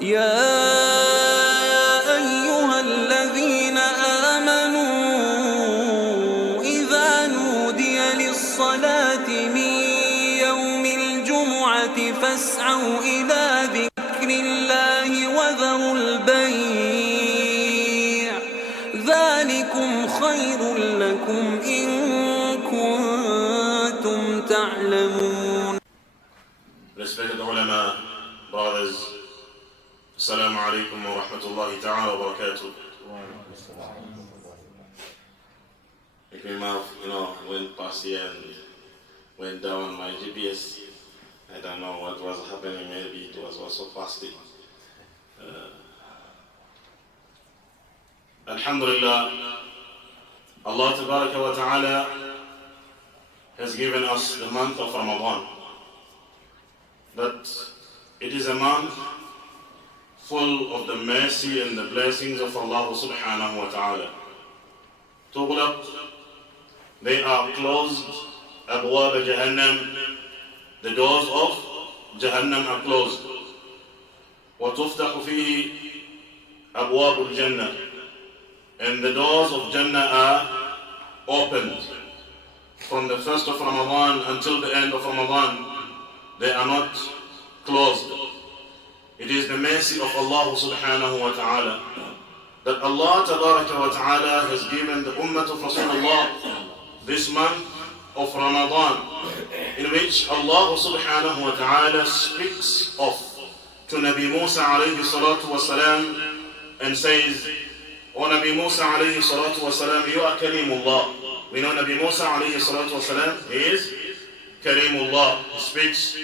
يا أيها الذين آمنوا إذا نودي للصلاة من يوم الجمعة فاسعوا إلى ذكر الله وذروا البيع ذلكم خير لكم إن كنتم تعلمون. Respected ulama, brothers, Assalamu alaikum wa rahmatullahi ta'ala wa barakatuh. If your mouth, went past here and went down my GPS, I don't know what was happening, maybe it was also fasting. Alhamdulillah, Allah tabaraka wa ta'ala has given us the month of Ramadan. That it is a month full of the mercy and the blessings of Allah subhanahu wa ta'ala. Tughlaq, they are closed. Abwab Jahannam, the doors of Jahannam are closed. وَتُفْتَحُ فِيهِ أَبْوَابُ الْجَنَّةِ, and the doors of Jannah are opened. From the first of Ramadan until the end of Ramadan, they are not closed. It is the mercy of Allah subhanahu wa ta'ala that Allah tabaraka wa ta'ala has given the ummah of Rasulullah this month of Ramadan, in which Allah subhanahu wa ta'ala speaks of to Nabi Musa alayhi salatu wa salam and says, O Nabi Musa alayhi salatu wa salam, you are Kareemullah. We know Nabi Musa alayhi salatu wa salam is Kareemullah. He speaks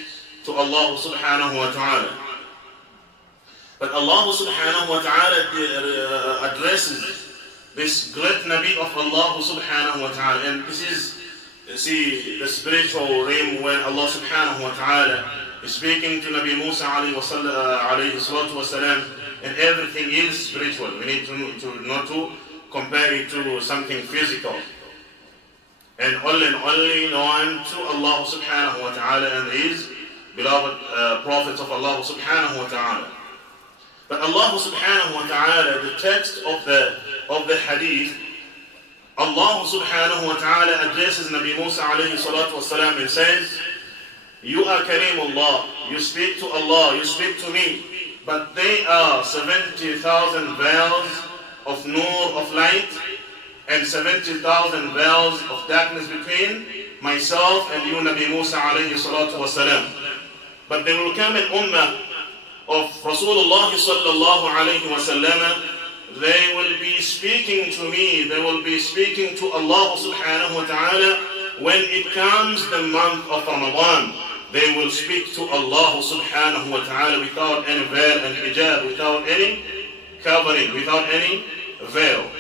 to Allah subhanahu wa ta'ala. But Allah subhanahu wa ta'ala addresses this great Nabi of Allah subhanahu wa ta'ala. And this is, the spiritual realm where Allah subhanahu wa ta'ala is speaking to Nabi Musa alayhi salatu wa salam, and everything is spiritual. We need to not to compare it to something physical. And only known to Allah subhanahu wa ta'ala and his beloved prophets of Allah subhanahu wa ta'ala. But Allah subhanahu wa ta'ala, the text of the hadith, Allah subhanahu wa ta'ala addresses Nabi Musa alayhi salatu wasalam and says, you are Kareemullah, you speak to Allah, you speak to me, but they are 70,000 veils of nur, of light, and 70,000 veils of darkness between myself and you, Nabi Musa alayhi salatu wasalam. But there will come an ummah of Rasulullah sallallahu alayhi wa sallam. They will be speaking to me, they will be speaking to Allah subhanahu wa ta'ala when it comes the month of Ramadan. They will speak to Allah subhanahu wa ta'ala without any veil and hijab, without any covering, without any veil.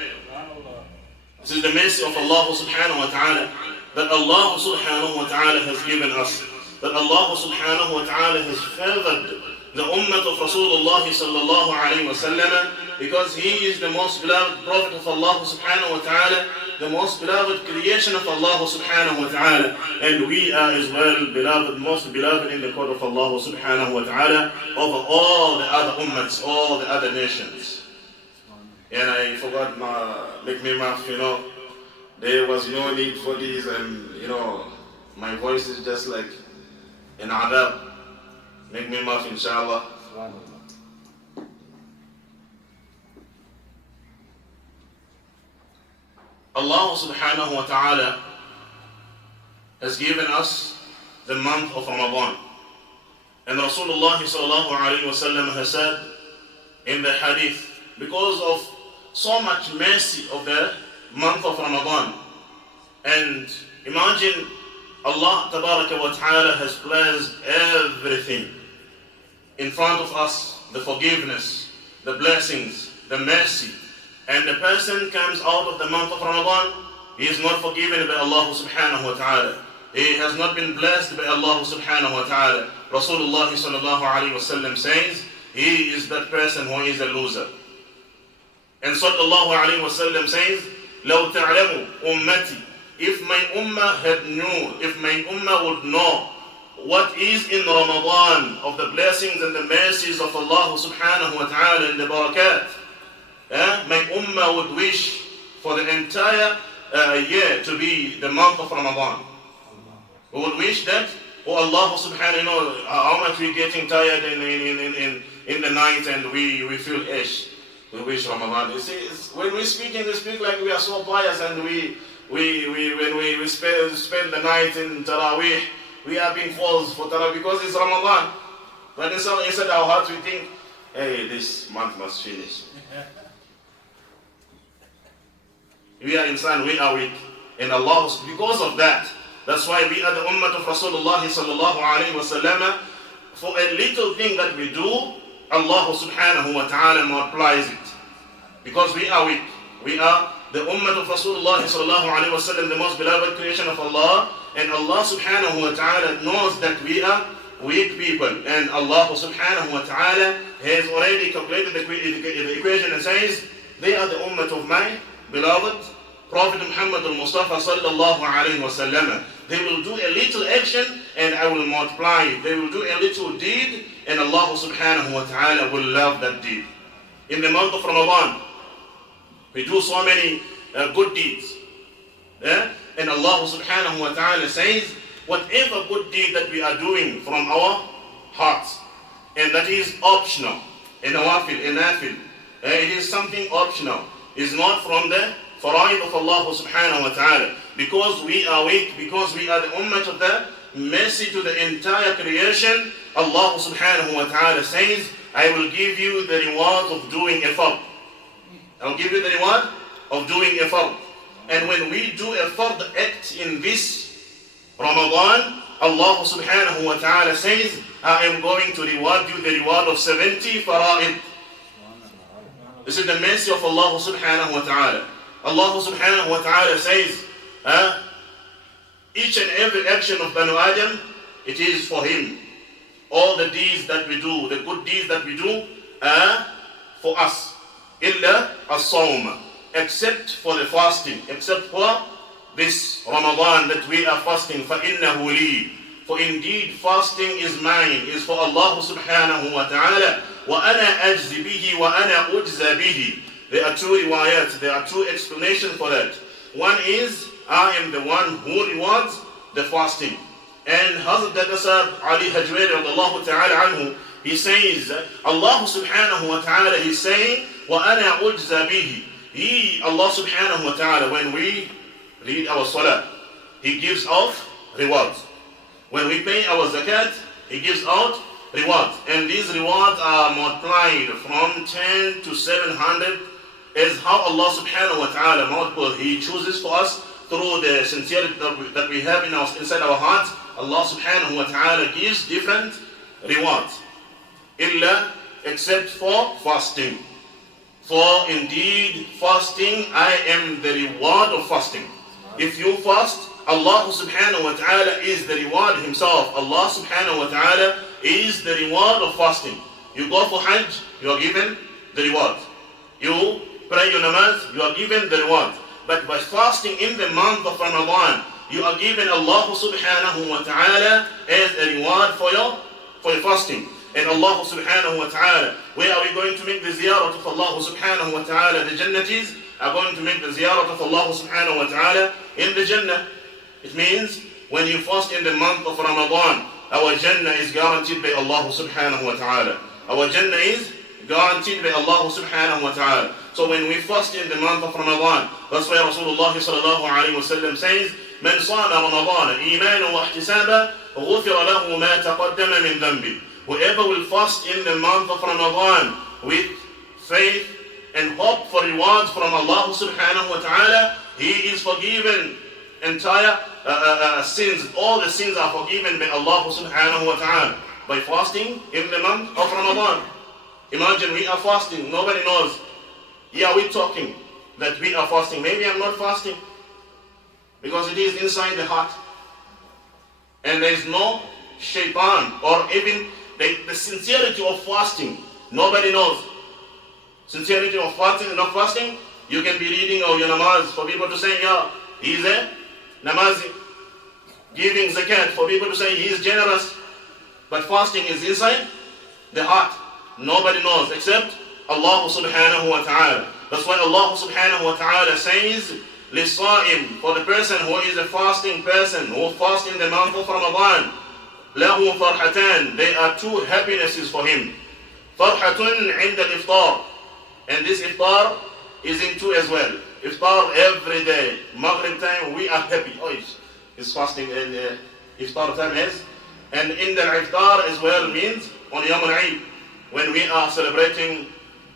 This is the mercy of Allah subhanahu wa ta'ala that Allah subhanahu wa ta'ala has given us. That Allah subhanahu wa ta'ala has favored the ummah of Rasulullah sallallahu alayhi wa sallam, because he is the most beloved prophet of Allah subhanahu wa ta'ala, the most beloved creation of Allah subhanahu wa ta'ala, and we are as well beloved, most beloved in the court of Allah subhanahu wa ta'ala over all the other ummahs, all the other nations. And I forgot make me laugh, there was no need for this, and my voice is just like an adab. Make me laugh, inshallah. Allah subhanahu wa ta'ala has given us the month of Ramadan. And Rasulullah sallallahu alayhi wa sallam has said in the hadith, because of so much mercy of the month of Ramadan. And imagine Allah tabaraka wa ta'ala has placed everything in front of us, the forgiveness, the blessings, the mercy. And the person comes out of the month of Ramadan, he is not forgiven by Allah subhanahu wa ta'ala. He has not been blessed by Allah subhanahu wa ta'ala. Rasulullah sallallahu alayhi wa sallam says, he is that person who is a loser. And sallallahu alayhi wa sallam says, لَوْ تَعْلَمُ أُمَّتِي, if my ummah had knew, if my ummah would know what is in Ramadan of the blessings and the mercies of Allah subhanahu wa ta'ala and the barakat. My ummah would wish for the entire year to be the month of Ramadan. We would wish that, oh Allah subhanahu, you know, how much we're getting tired in the night and we feel ash. We wish Ramadan. You see, when we speak like we are so pious, and when we spend the night in Taraweeh, we are being false for Taraweeh because it's Ramadan. But inside our hearts we think, hey, this month must finish. We are insan, we are weak. And Allah, because of that, that's why we are the ummah of Rasulullah sallallahu alayhi wa sallam. For a little thing that we do, Allah subhanahu wa ta'ala multiplies it. Because we are weak. We are the ummah of Rasulullah sallallahu alayhi wa sallam, the most beloved creation of Allah. And Allah subhanahu wa ta'ala knows that we are weak people. And Allah subhanahu wa ta'ala has already calculated the equation and says, they are the ummah of my beloved Prophet Muhammad al-Mustafa sallallahu alayhi wa sallam. They will do a little action and I will multiply it. They will do a little deed and Allah subhanahu wa ta'ala will love that deed. In the month of Ramadan, we do so many good deeds. And Allah subhanahu wa ta'ala says, whatever good deed that we are doing from our hearts, and that is optional, in nawafil, in nafil, it is something optional, is not from the fara'id of Allah subhanahu wa ta'ala. Because we are weak, because we are the ummah of the mercy to the entire creation, Allah subhanahu wa ta'ala says, I will give you the reward of doing a fard. I will give you the reward of doing a fard. And when we do a fard act in this Ramadan, Allah subhanahu wa ta'ala says, I am going to reward you the reward of 70 fara'id. This is the mercy of Allah subhanahu wa ta'ala. Allah subhanahu wa ta'ala says, each and every action of Banu Adam, it is for him. All the deeds that we do, the good deeds that we do, are for us. Illa as-sawm, except for the fasting, except for this Ramadan that we are fasting. فَإِنَّهُ لِي, for indeed fasting is mine, is for Allah subhanahu wa ta'ala. وَأَنَا أَجْزِ بِهِ وَأَنَا أُجْزَ بِهِ. There are two riwayats, there are two explanations for that. One is, I am the one who rewards the fasting. And Hazrat Ali Hajwari radiallahu ta'ala anhu, he says, Allah subhanahu wa ta'ala, he's saying, وَأَنَا أُجْزَ بِهِ. He, Allah subhanahu wa ta'ala, when we read our salah, He gives out rewards. When we pay our zakat, He gives out rewards. And these rewards are multiplied from 10 to 700 as how Allah subhanahu wa ta'ala multiple He chooses for us through the sincerity that we have inside our hearts. Allah subhanahu wa ta'ala gives different rewards. Illa, except for fasting. For indeed fasting, I am the reward of fasting. If you fast, Allah subhanahu wa ta'ala is the reward Himself. Allah subhanahu wa ta'ala is the reward of fasting. You go for Hajj, you are given the reward. You pray your namaz, you are given the reward. But by fasting in the month of Ramadan, you are given Allah subhanahu wa ta'ala as a reward for your fasting. And Allah subhanahu wa ta'ala, where are we going to make the ziyarat of Allah subhanahu wa ta'ala? The Jannatis are going to make the ziyarat of Allah subhanahu wa ta'ala in the Jannah. It means when you fast in the month of Ramadan, our Jannah is guaranteed by Allah subhanahu wa ta'ala. Our Jannah is guaranteed by Allah subhanahu wa ta'ala. So when we fast in the month of Ramadan, that's why Rasulullah sallallahu alayhi wa sallam says, من صام رمضان إيمانا واحتسابا غفر له ما تقدم من ذنبه. Whoever will fast in the month of Ramadan with faith and hope for rewards from Allah subhanahu wa ta'ala, he is forgiven entire sins. All the sins are forgiven by Allah subhanahu wa ta'ala by fasting in the month of Ramadan. Imagine we are fasting, nobody knows. Yeah, we're talking that we are fasting. Maybe I'm not fasting because it is inside the heart. And there is no shaitan or even the sincerity of fasting. Nobody knows. Sincerity of fasting and not fasting, you can be reading your namaz for people to say, yeah, he's a namazi. giving zakat, for people to say he is generous, but fasting is inside the heart. Nobody knows except Allah subhanahu wa ta'ala. That's why Allah subhanahu wa ta'ala says, لِلصَّائِمِ, for the person who is a fasting person, who fasts in the month of Ramadan, لَهُ فَرْحَتَانِ, there are two happinesses for him. فَرْحَةٌ عِنْدَ الْإِفْطَارِ, and this iftar is in two as well. Iftar every day. Maghrib time, we are happy. Oh, it's fasting, and iftar time is. And in the iftar as well means on Yawm al-Eid, when we are celebrating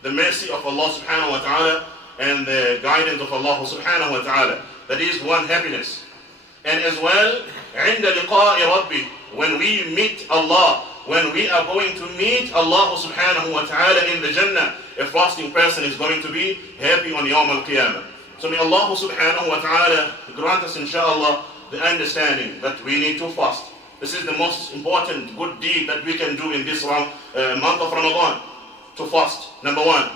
the mercy of Allah subhanahu wa ta'ala and the guidance of Allah subhanahu wa ta'ala. That is one happiness. And as well, عند لقاء ربي, when we meet Allah, when we are going to meet Allah subhanahu wa ta'ala in the Jannah, a fasting person is going to be happy on Yawm al-Qiyamah. So may Allah subhanahu wa ta'ala grant us inshallah the understanding that we need to fast. This is the most important good deed that we can do in this month of Ramadan, to fast. Number one,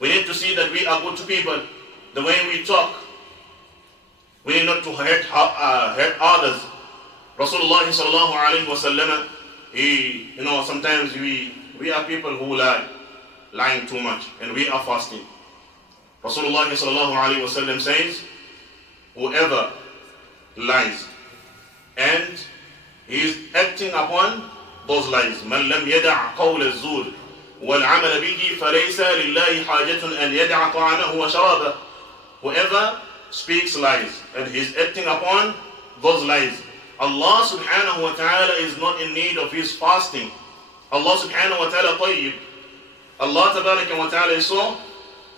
we need to see that we are good to people. The way we talk, we need not to hurt others. Rasulullah sallallahu alayhi wa sallam, sometimes we are people who lying too much, and we are fasting. Rasulullah sallallahu alayhi wa sallam says, whoever lies and he is acting upon those lies, من لم يدع قول الزور والعمل به فليس لله حاجة أن يدع طعامه وشرابه. Whoever speaks lies and he is acting upon those lies, Allah subhanahu wa ta'ala is not in need of his fasting. Allah subhanahu wa ta'ala tayyib. Allah tabaraka wa ta'ala is so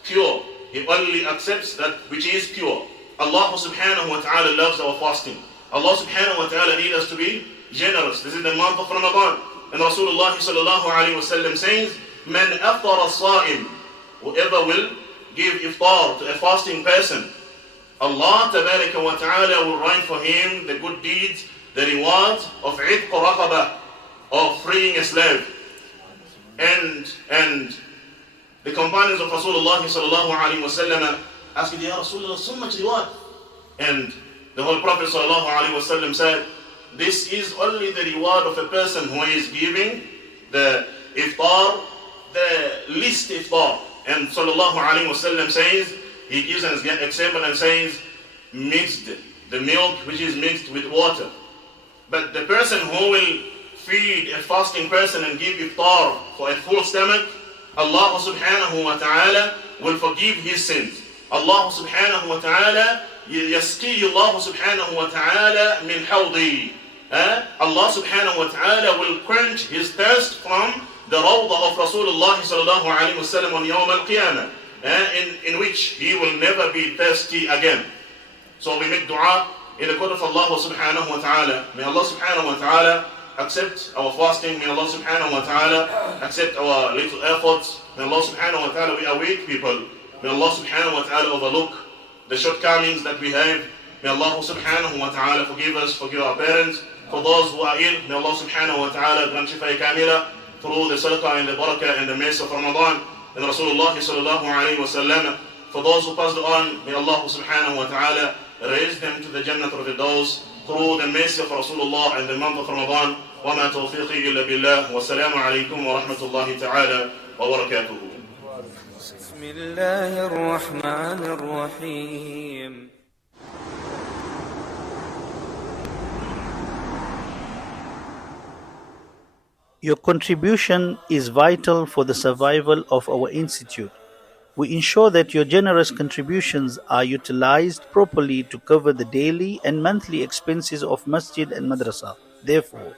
pure. He only accepts that which is pure. Allah subhanahu wa ta'ala loves our fasting. Allah subhanahu wa ta'ala needs us to be generous. This is the month of Ramadan. And Rasulullah sallallahu alayhi wa sallam says, Man aftar as-sa'im, whoever will give iftar to a fasting person, Allah tabaraka wa ta'ala will write for him the good deeds, the reward of itq raqabah, of freeing a slave. And the companions of Rasulullah sallallahu alayhi wa sallam asked, Ya Rasulullah, so much reward. And the whole Prophet sallallahu alayhi wa sallam said, this is only the reward of a person who is giving the iftar, the least iftar. And sallallahu alayhi wa sallam says, he gives an example and says, mixed, the milk which is mixed with water. But the person who will feed a fasting person and give iftar for a full stomach, Allah subhanahu wa ta'ala will forgive his sins. Allah subhanahu wa ta'ala يسقي الله سبحانه وتعالى من حوضي. Allah subhanahu wa ta'ala will quench his thirst from the rawdah of Rasulullah sallallahu alayhi wa sallam on Yawm al-Qiyamah, in which he will never be thirsty again. So we make dua in the court of Allah subhanahu wa ta'ala. May Allah subhanahu wa ta'ala accept our fasting. May Allah subhanahu wa ta'ala accept our little efforts. May Allah subhanahu wa ta'ala, we are weak people. May Allah subhanahu wa ta'ala overlook the shortcomings that we have. May Allah subhanahu wa ta'ala forgive us, forgive our parents. For those who are ill, may Allah subhanahu wa ta'ala grant shifa kamila through the sadaqah and the barakah and the mercy of Ramadan and Rasulullah sallallahu alayhi wa sallam. For those who passed on, may Allah subhanahu wa ta'ala raise them to the Jannah of the Firdaus through the mercy of Rasulullah and the month of Ramadan. وما توفيقي إلا بالله والسلام عليكم ورحمة الله تعالى وبركاته. بسم الله الرحمن الرحيم. Your contribution is vital for the survival of our institute. We ensure that your generous contributions are utilized properly to cover the daily and monthly expenses of masjid and madrasa. Therefore,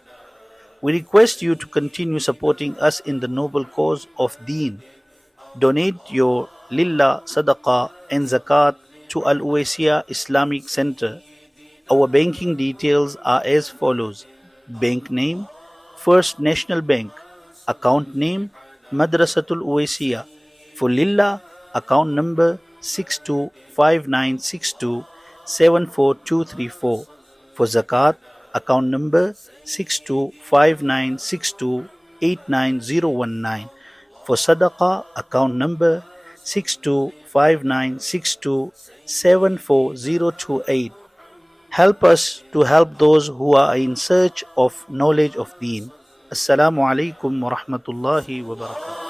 we request you to continue supporting us in the noble cause of Deen. Donate your Lillah, Sadaqah and Zakat to Al Owaisia Islamic Center. Our banking details are as follows. Bank name, First National Bank. Account name, Madrassa Tul Owaisia. For Lillah, account number 625962 For Zakat, account number 625962 For Sadaqah, account number 625962 74028. Help us to help those who are in search of knowledge of Deen. Assalamu alaikum wa rahmatullahi wa barakatuh.